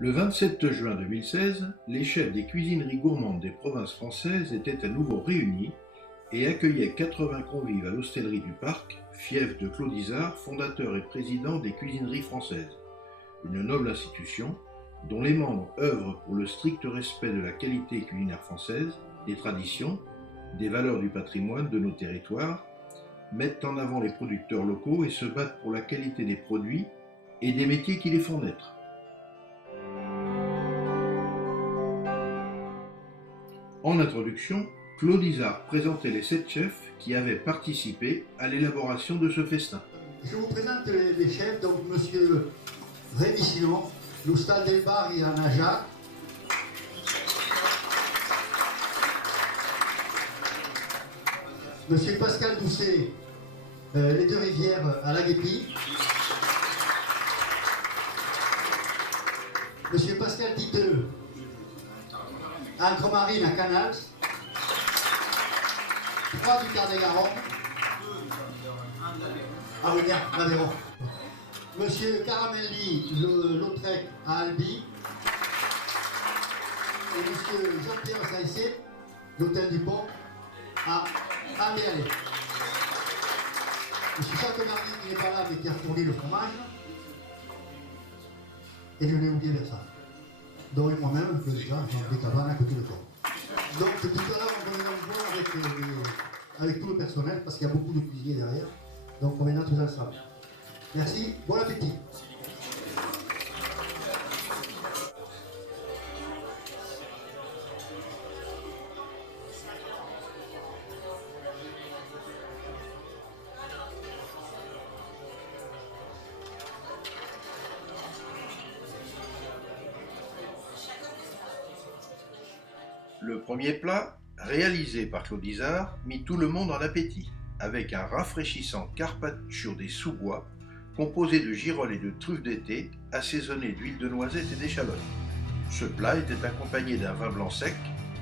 Le 27 juin 2016, les chefs des cuisineries gourmandes des provinces françaises étaient à nouveau réunis et accueillaient 80 convives à l'hostellerie du Parc, fief de Claude Izard, fondateur et président des cuisineries françaises. Une noble institution dont les membres œuvrent pour le strict respect de la qualité culinaire française, des traditions, des valeurs du patrimoine de nos territoires, mettent en avant les producteurs locaux et se battent pour la qualité des produits et des métiers qui les font naître. En introduction, Claude Izard présentait les 7 chefs qui avaient participé à l'élaboration de ce festin. Je vous présente les chefs, donc monsieur Rémi Silon, l'Oustad del Bar et Anaja. Monsieur Pascal Doucet, les Deux Rivières à la Guépie. Monsieur Pascal Titeux, à Ancre-Marine à Canals. 3 du Tarn-et-Garonne. Ah oui, merde, l'Aveyron. Monsieur Caramelli, Lautrec à Albi. Et monsieur Jean-Pierre Saissé, l'Hôtel du Pont à Ambéalé. Monsieur Château-Garnier qui n'est pas là mais qui a fourni le fromage. Et je l'ai oublié de ça. Donc moi-même, que déjà, j'ai des cabanes à côté de toi. Donc tout à l'heure, on va voir avec tout le personnel, parce qu'il y a beaucoup de cuisiniers derrière. Donc on va là tous ensemble. Merci, bon appétit. Le premier plat, réalisé par Claude Izard, mit tout le monde en appétit, avec un rafraîchissant carpaccio des sous-bois, composé de girolles et de truffes d'été, assaisonné d'huile de noisette et d'échalotes. Ce plat était accompagné d'un vin blanc sec,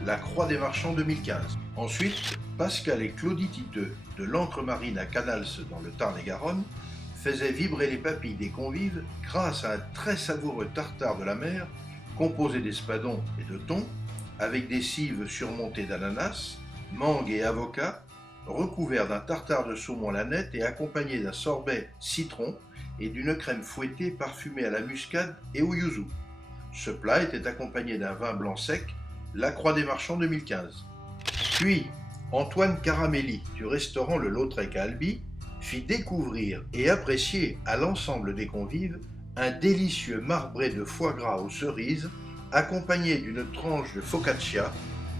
la Croix des Marchands 2015. Ensuite, Pascal et Claudie Titeux, de l'Ancre-Marine à Canals dans le Tarn-et-Garonne, faisaient vibrer les papilles des convives grâce à un très savoureux tartare de la mer, composé d'espadons et de thon, avec des cives surmontées d'ananas, mangue et avocat, recouvert d'un tartare de saumon à la nette et accompagné d'un sorbet citron et d'une crème fouettée parfumée à la muscade et au yuzu. Ce plat était accompagné d'un vin blanc sec, la Croix des Marchands 2015. Puis, Antoine Caramelli, du restaurant Le Lautrec à Albi, fit découvrir et apprécier à l'ensemble des convives un délicieux marbré de foie gras aux cerises, accompagné d'une tranche de focaccia,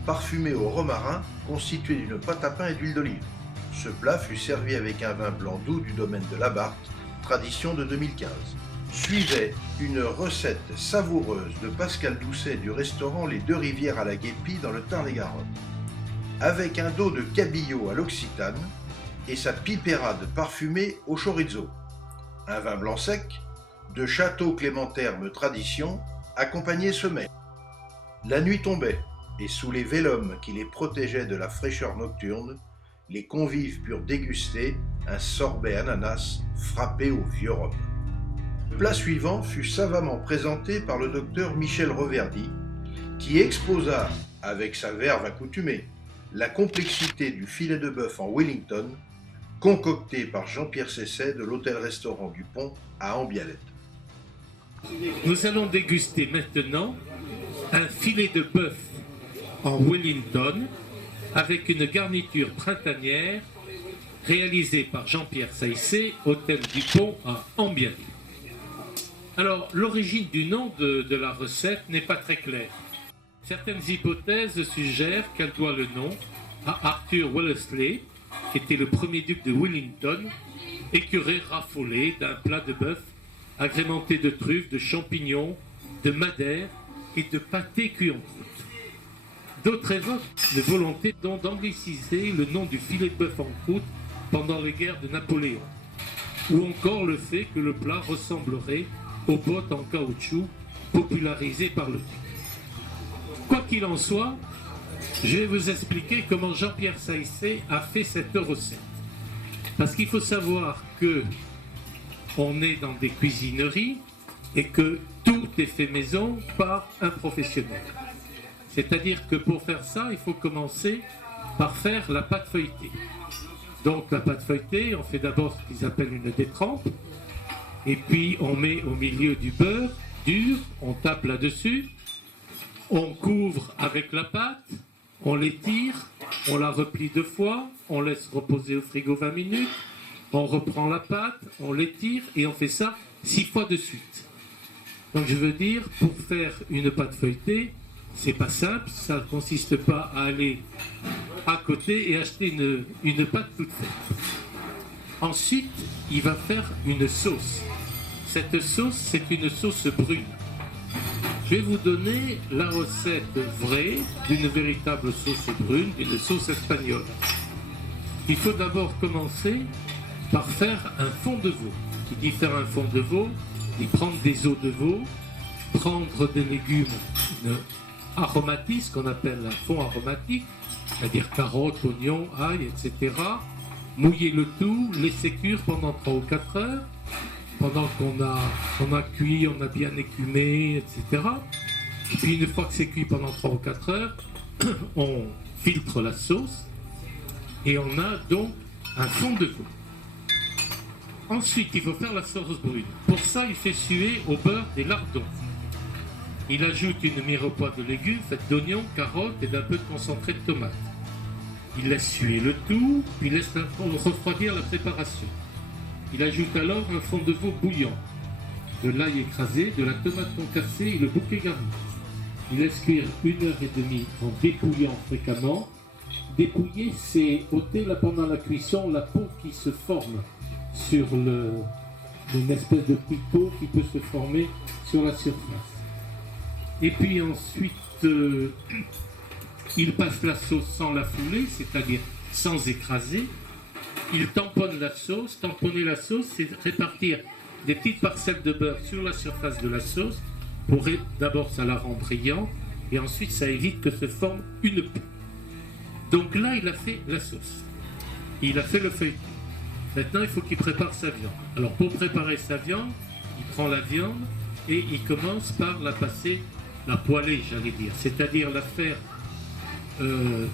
parfumé au romarin, constitué d'une pâte à pain et d'huile d'olive. Ce plat fut servi avec un vin blanc doux du domaine de Labarthe, tradition de 2015. Suivait une recette savoureuse de Pascal Doucet du restaurant Les Deux Rivières à la Guépie dans le Tarn-et-Garonne, avec un dos de cabillaud à l'occitane et sa pipérade parfumée au chorizo. Un vin blanc sec, de Château Clément-Terme tradition, accompagnait ce mets. La nuit tombait, et sous les vélums qui les protégeaient de la fraîcheur nocturne, les convives purent déguster un sorbet ananas frappé au vieux rhum. Le plat suivant fut savamment présenté par le docteur Michel Reverdy, qui exposa, avec sa verve accoutumée, la complexité du filet de bœuf en Wellington, concocté par Jean-Pierre Cesset de l'hôtel-restaurant du Pont à Ambialette. Nous allons déguster maintenant un filet de bœuf en Wellington avec une garniture printanière réalisée par Jean-Pierre Saissé, hôtel du Pont à Ambialette. Alors, l'origine du nom de la recette n'est pas très claire. Certaines hypothèses suggèrent qu'elle doit le nom à Arthur Wellesley, qui était le premier duc de Wellington, écureuil raffolé d'un plat de bœuf agrémenté de truffes, de champignons, de madère et de pâté cuit en croûte. D'autres évoquent la volonté d'angliciser le nom du filet de bœuf en croûte pendant les guerres de Napoléon, ou encore le fait que le plat ressemblerait aux bottes en caoutchouc popularisées par le duc. Quoi qu'il en soit, je vais vous expliquer comment Jean-Pierre Saissé a fait cette recette. Parce qu'il faut savoir que on est dans des cuisineries et que tout est fait maison par un professionnel. C'est-à-dire que pour faire ça, il faut commencer par faire la pâte feuilletée. Donc la pâte feuilletée, on fait d'abord ce qu'ils appellent une détrempe, et puis on met au milieu du beurre dur, on tape là-dessus, on couvre avec la pâte, on l'étire, on la replie 2 fois, on laisse reposer au frigo 20 minutes, on reprend la pâte, on l'étire et on fait ça 6 fois de suite. Donc je veux dire, pour faire une pâte feuilletée, c'est pas simple, ça ne consiste pas à aller à côté et acheter une pâte toute faite. Ensuite, il va faire une sauce. Cette sauce, c'est une sauce brune. Je vais vous donner la recette vraie d'une véritable sauce brune, d'une sauce espagnole. Il faut d'abord commencer par faire un fond de veau. Qui dit faire un fond de veau, dit prendre des os de veau, prendre des légumes aromatiques, ce qu'on appelle un fond aromatique, c'est-à-dire carottes, oignons, ail, etc. Mouiller le tout, laisser cuire pendant 3 ou 4 heures. Pendant qu'on a cuit, on a bien écumé, etc. Et puis une fois que c'est cuit pendant 3 ou 4 heures, on filtre la sauce et on a donc un fond de veau. Ensuite, il faut faire la sauce brune. Pour ça, il fait suer au beurre des lardons. Il ajoute une mirepoix de légumes faite d'oignons, carottes et d'un peu de concentré de tomate. Il laisse suer le tout, puis laisse refroidir la préparation. Il ajoute alors un fond de veau bouillant, de l'ail écrasé, de la tomate concassée et le bouquet garni. Il laisse cuire 1h30 en dépouillant fréquemment. Dépouiller, c'est ôter pendant la cuisson la peau qui se forme sur une espèce de petite peau qui peut se former sur la surface. Et puis ensuite, il passe la sauce sans la fouler, c'est-à-dire sans écraser. Il tamponne la sauce. Tamponner la sauce, c'est répartir des petites parcelles de beurre sur la surface de la sauce. D'abord, ça la rend brillante et ensuite, ça évite que se forme une peau. Donc là, il a fait la sauce. Il a fait le feuilleton. Maintenant, il faut qu'il prépare sa viande. Alors, pour préparer sa viande, il prend la viande et il commence par la passer, la poêler, j'allais dire. C'est-à-dire la faire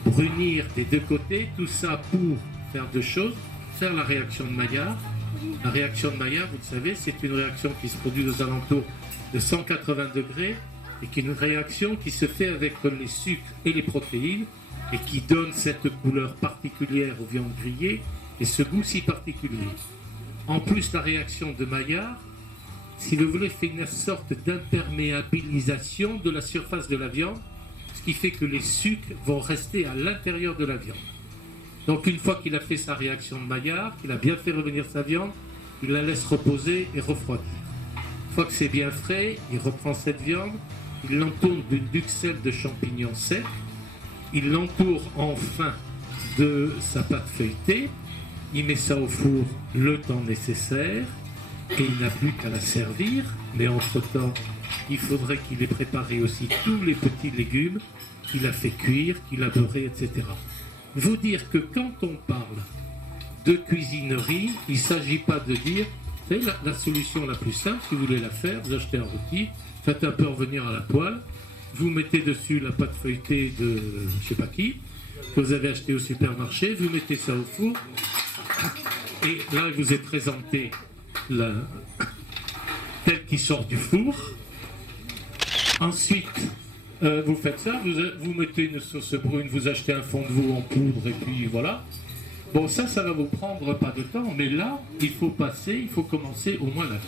brunir des 2 côtés. Tout ça pour faire 2 choses. Faire la réaction de Maillard. La réaction de Maillard, vous le savez, c'est une réaction qui se produit aux alentours de 180 degrés et qui est une réaction qui se fait avec les sucres et les protéines et qui donne cette couleur particulière aux viandes grillées et ce goût si particulier. En plus, la réaction de Maillard, si vous voulez, fait une sorte d'imperméabilisation de la surface de la viande, ce qui fait que les sucres vont rester à l'intérieur de la viande. Donc une fois qu'il a fait sa réaction de Maillard, qu'il a bien fait revenir sa viande, il la laisse reposer et refroidir. Une fois que c'est bien frais, il reprend cette viande, il l'entoure d'une duxelle de champignons secs, il l'entoure enfin de sa pâte feuilletée, il met ça au four le temps nécessaire et il n'a plus qu'à la servir. Mais entre-temps, il faudrait qu'il ait préparé aussi tous les petits légumes qu'il a fait cuire, qu'il a beurré, etc. Vous dire que quand on parle de cuisinerie, il ne s'agit pas de dire, vous savez, la solution la plus simple, si vous voulez la faire, vous achetez un rôti, faites un peu revenir à la poêle, vous mettez dessus la pâte feuilletée de je ne sais pas qui, que vous avez acheté au supermarché, vous mettez ça au four, et là, il vous est présenté tel qu'il sort du four. Ensuite, vous faites ça, vous mettez une sauce brune, vous achetez un fond de veau en poudre, et puis voilà. Bon, ça va vous prendre pas de temps, mais là, il faut commencer au moins la vie.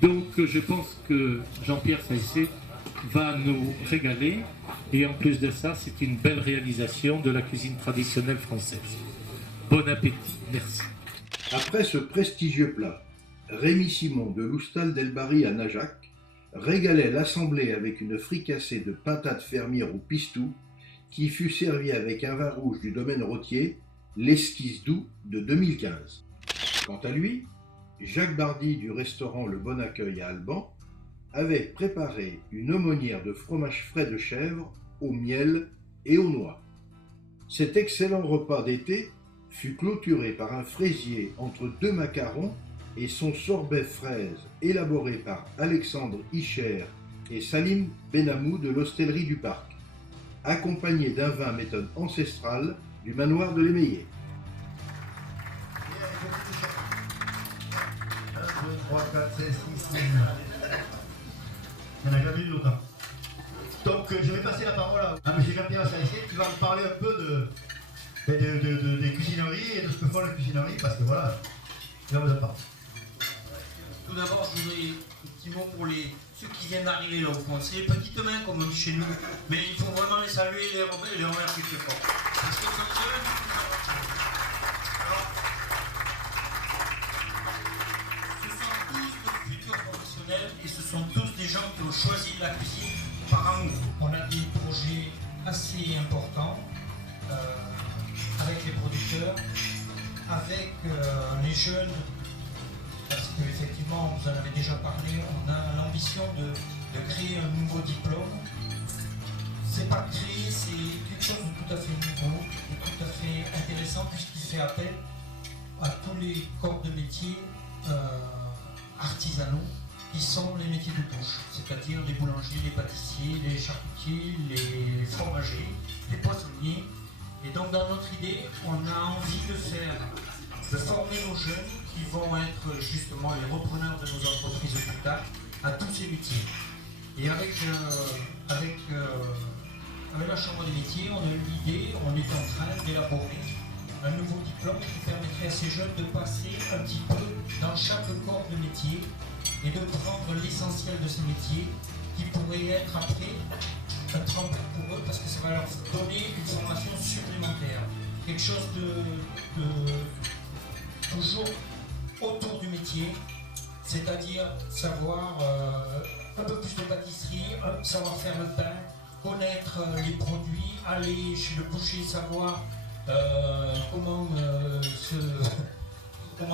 Donc, je pense que Jean-Pierre Saissé va nous régaler, et en plus de ça, c'est une belle réalisation de la cuisine traditionnelle française. Bon appétit, merci. Après ce prestigieux plat, Rémi Simon de l'Houstal d'El Barry à Najac régalait l'assemblée avec une fricassée de pintade fermière au pistou qui fut servie avec un vin rouge du domaine Rottier, l'Esquisse Doux de 2015. Quant à lui, Jacques Bardy du restaurant Le Bon Accueil à Alban avait préparé une aumônière de fromage frais de chèvre au miel et aux noix. Cet excellent repas d'été fut clôturé par un fraisier entre 2 macarons et son sorbet fraise élaboré par Alexandre Icher et Salim Benamou de l'Hostellerie du Parc, accompagné d'un vin méthode ancestrale du manoir de l'Émeillé. 1, 2, 3, 4, 5, 6, 7, 8. Il n'y en a jamais eu autant. Donc je vais passer la parole à M. Jean-Pierre Salessier qui va me parler un peu des cuisineries et de ce que font les cuisineries, parce que voilà, il va vous en parler. Tout d'abord, je voudrais un petit mot pour ceux qui viennent d'arriver là au fond. C'est les petites mains comme on dit chez nous, mais il faut vraiment les saluer et les remercier très fort. Parce que comme eux, alors, ce sont tous de futurs professionnels et ce sont tous des gens qui ont choisi la cuisine par amour. On a des projets assez importants avec les producteurs, avec les jeunes. Parce qu'effectivement, vous en avez déjà parlé, on a l'ambition de créer un nouveau diplôme. C'est pas créer, c'est quelque chose de tout à fait nouveau, de tout à fait intéressant, puisqu'il fait appel à tous les corps de métiers artisanaux qui sont les métiers de bouche, c'est-à-dire les boulangers, les pâtissiers, les charcutiers, les fromagers, les poissonniers. Et donc dans notre idée, on a envie de former nos jeunes qui vont être justement les repreneurs de nos entreprises plus tard à tous ces métiers. Et avec la Chambre des métiers, on a eu l'idée, on est en train d'élaborer un nouveau diplôme qui permettrait à ces jeunes de passer un petit peu dans chaque corps de métier et de prendre l'essentiel de ces métiers qui pourrait être après un tremplin pour eux parce que ça va leur donner une formation supplémentaire. Quelque chose de toujours autour du métier, c'est-à-dire savoir un peu plus de pâtisserie, savoir faire le pain, connaître les produits, aller chez le boucher, savoir comment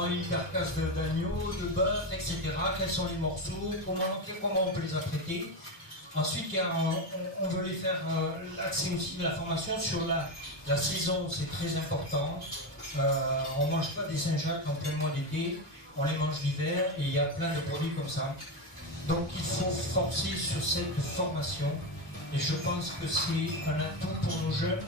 une carcasse d'agneau, de bœuf, etc., quels sont les morceaux, comment on peut les apprêter. Ensuite, on veut les faire axer aussi de la formation sur la saison, c'est très important. On ne mange pas des Saint-Jacques en plein mois d'été, on les mange l'hiver et il y a plein de produits comme ça. Donc il faut forcer sur cette formation et je pense que c'est un atout pour nos jeunes.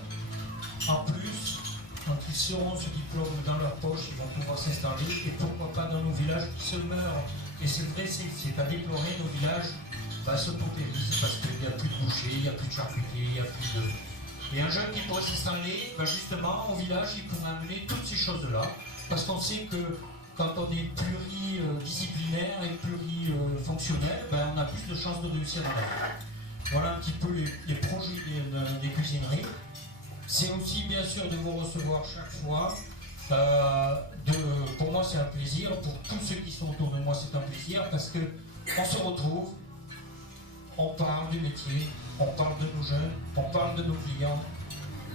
En plus, quand ils seront ce diplôme dans leur poche, ils vont pouvoir s'installer et pourquoi pas dans nos villages qui se meurent. Et c'est vrai, c'est à déplorer, nos villages se paupérisent parce qu'il n'y a plus de bouchers, il n'y a plus de charcutiers, il n'y a plus de... Et un jeune qui pourrait s'installer, justement, au village, il pourrait amener toutes ces choses-là. Parce qu'on sait que quand on est pluridisciplinaire et plurifonctionnel, on a plus de chances de réussir dans la vie. Voilà un petit peu les projets des cuisineries. C'est aussi, bien sûr, de vous recevoir chaque fois. Pour moi, c'est un plaisir. Pour tous ceux qui sont autour de moi, c'est un plaisir parce qu'on se retrouve, on parle du métier, on parle de nos jeunes, on parle de nos clients,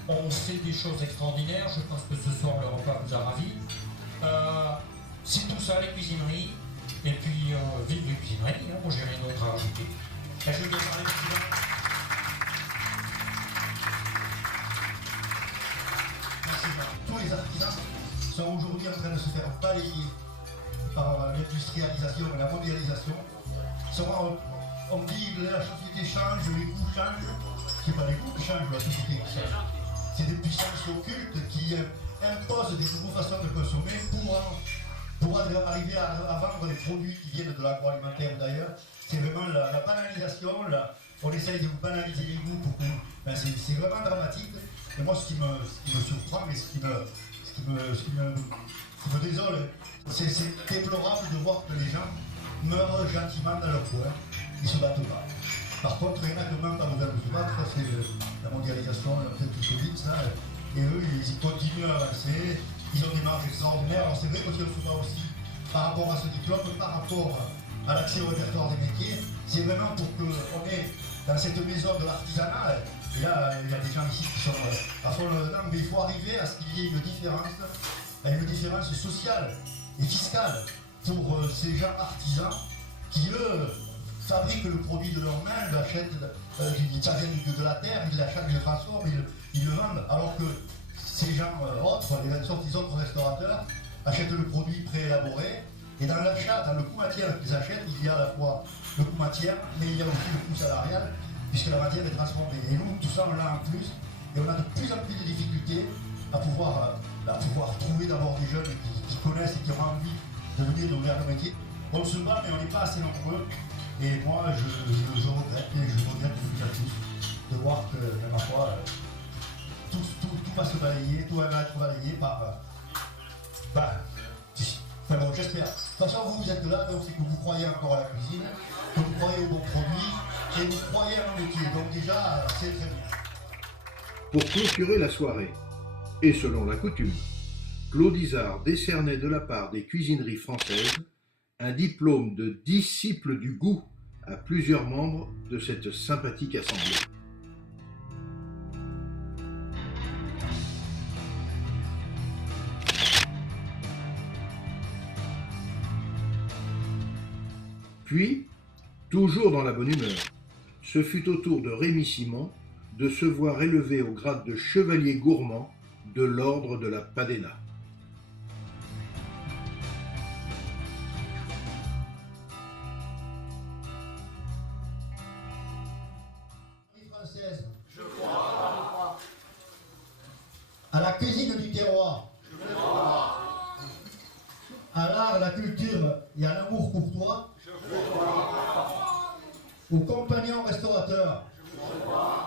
on fait des choses extraordinaires. Je pense que ce soir le repas vous a ravis. C'est tout ça, les cuisineries. Et puis, vive les cuisineries, moi j'ai rien d'autre à rajouter. Je veux bien parler président. Merci. Tous les artisans sont aujourd'hui en train de se faire balayer par l'industrialisation et la mondialisation. On dit que la société change, les goûts changent. C'est pas les goûts qui changent, la société qui change. C'est des puissances occultes qui imposent des nouvelles façons de consommer pour arriver à vendre les produits qui viennent de l'agroalimentaire d'ailleurs. C'est vraiment la banalisation, on essaye de banaliser les goûts pour que... c'est vraiment dramatique. Et moi ce qui me surprend, mais ce qui me désole, c'est déplorable de voir que les gens meurent gentiment dans leur coin. Ils se battent pas. Par contre, il y en a quand même pas besoin de se battre, c'est la mondialisation, peut-être tout se vite, ça. Et eux, ils continuent à avancer, ils ont des marges extraordinaires. Alors c'est vrai que si on se bat aussi par rapport à ce diplôme, par rapport à l'accès au répertoire des métiers, c'est vraiment pour qu'on est dans cette maison de l'artisanat. Et là, il y a des gens ici qui sont à fond dedans, mais il faut arriver à ce qu'il y ait une différence sociale et fiscale pour ces gens artisans qui, eux, fabriquent le produit de leurs mains, ils l'achètent de la terre, ils l'achètent, ils le transforment, ils le vendent, alors que ces gens autres, les autres restaurateurs, achètent le produit préélaboré Et dans l'achat, dans le coût matière qu'ils achètent, il y a à la fois le coût matière, mais il y a aussi le coût salarial, puisque la matière est transformée. Et nous, tout ça, on l'a en plus, et on a de plus en plus de difficultés à pouvoir trouver d'abord des jeunes qui connaissent et qui ont envie de venir dans le métier. On se bat, mais on n'est pas assez nombreux. Et moi, je regrette, et je regrette plus à tous, de voir que, ma foi, tout va se balayer, tout va être balayé par... enfin bon, j'espère. De toute façon, vous êtes là, donc c'est que vous croyez encore à la cuisine, que vous croyez aux bons produits, et vous croyez à nos métiers. Donc déjà, c'est très bien. Pour clôturer la soirée, et selon la coutume, Claude Izard décernait de la part des cuisineries françaises un diplôme de disciple du goût à plusieurs membres de cette sympathique assemblée. Puis, toujours dans la bonne humeur, ce fut au tour de Rémi Simon de se voir élevé au grade de chevalier gourmand de l'ordre de la Padena. Française. Je crois. À la cuisine du terroir. Je crois. À l'art, à la culture et à l'amour pour toi. Je crois. Aux compagnons restaurateurs. Je crois.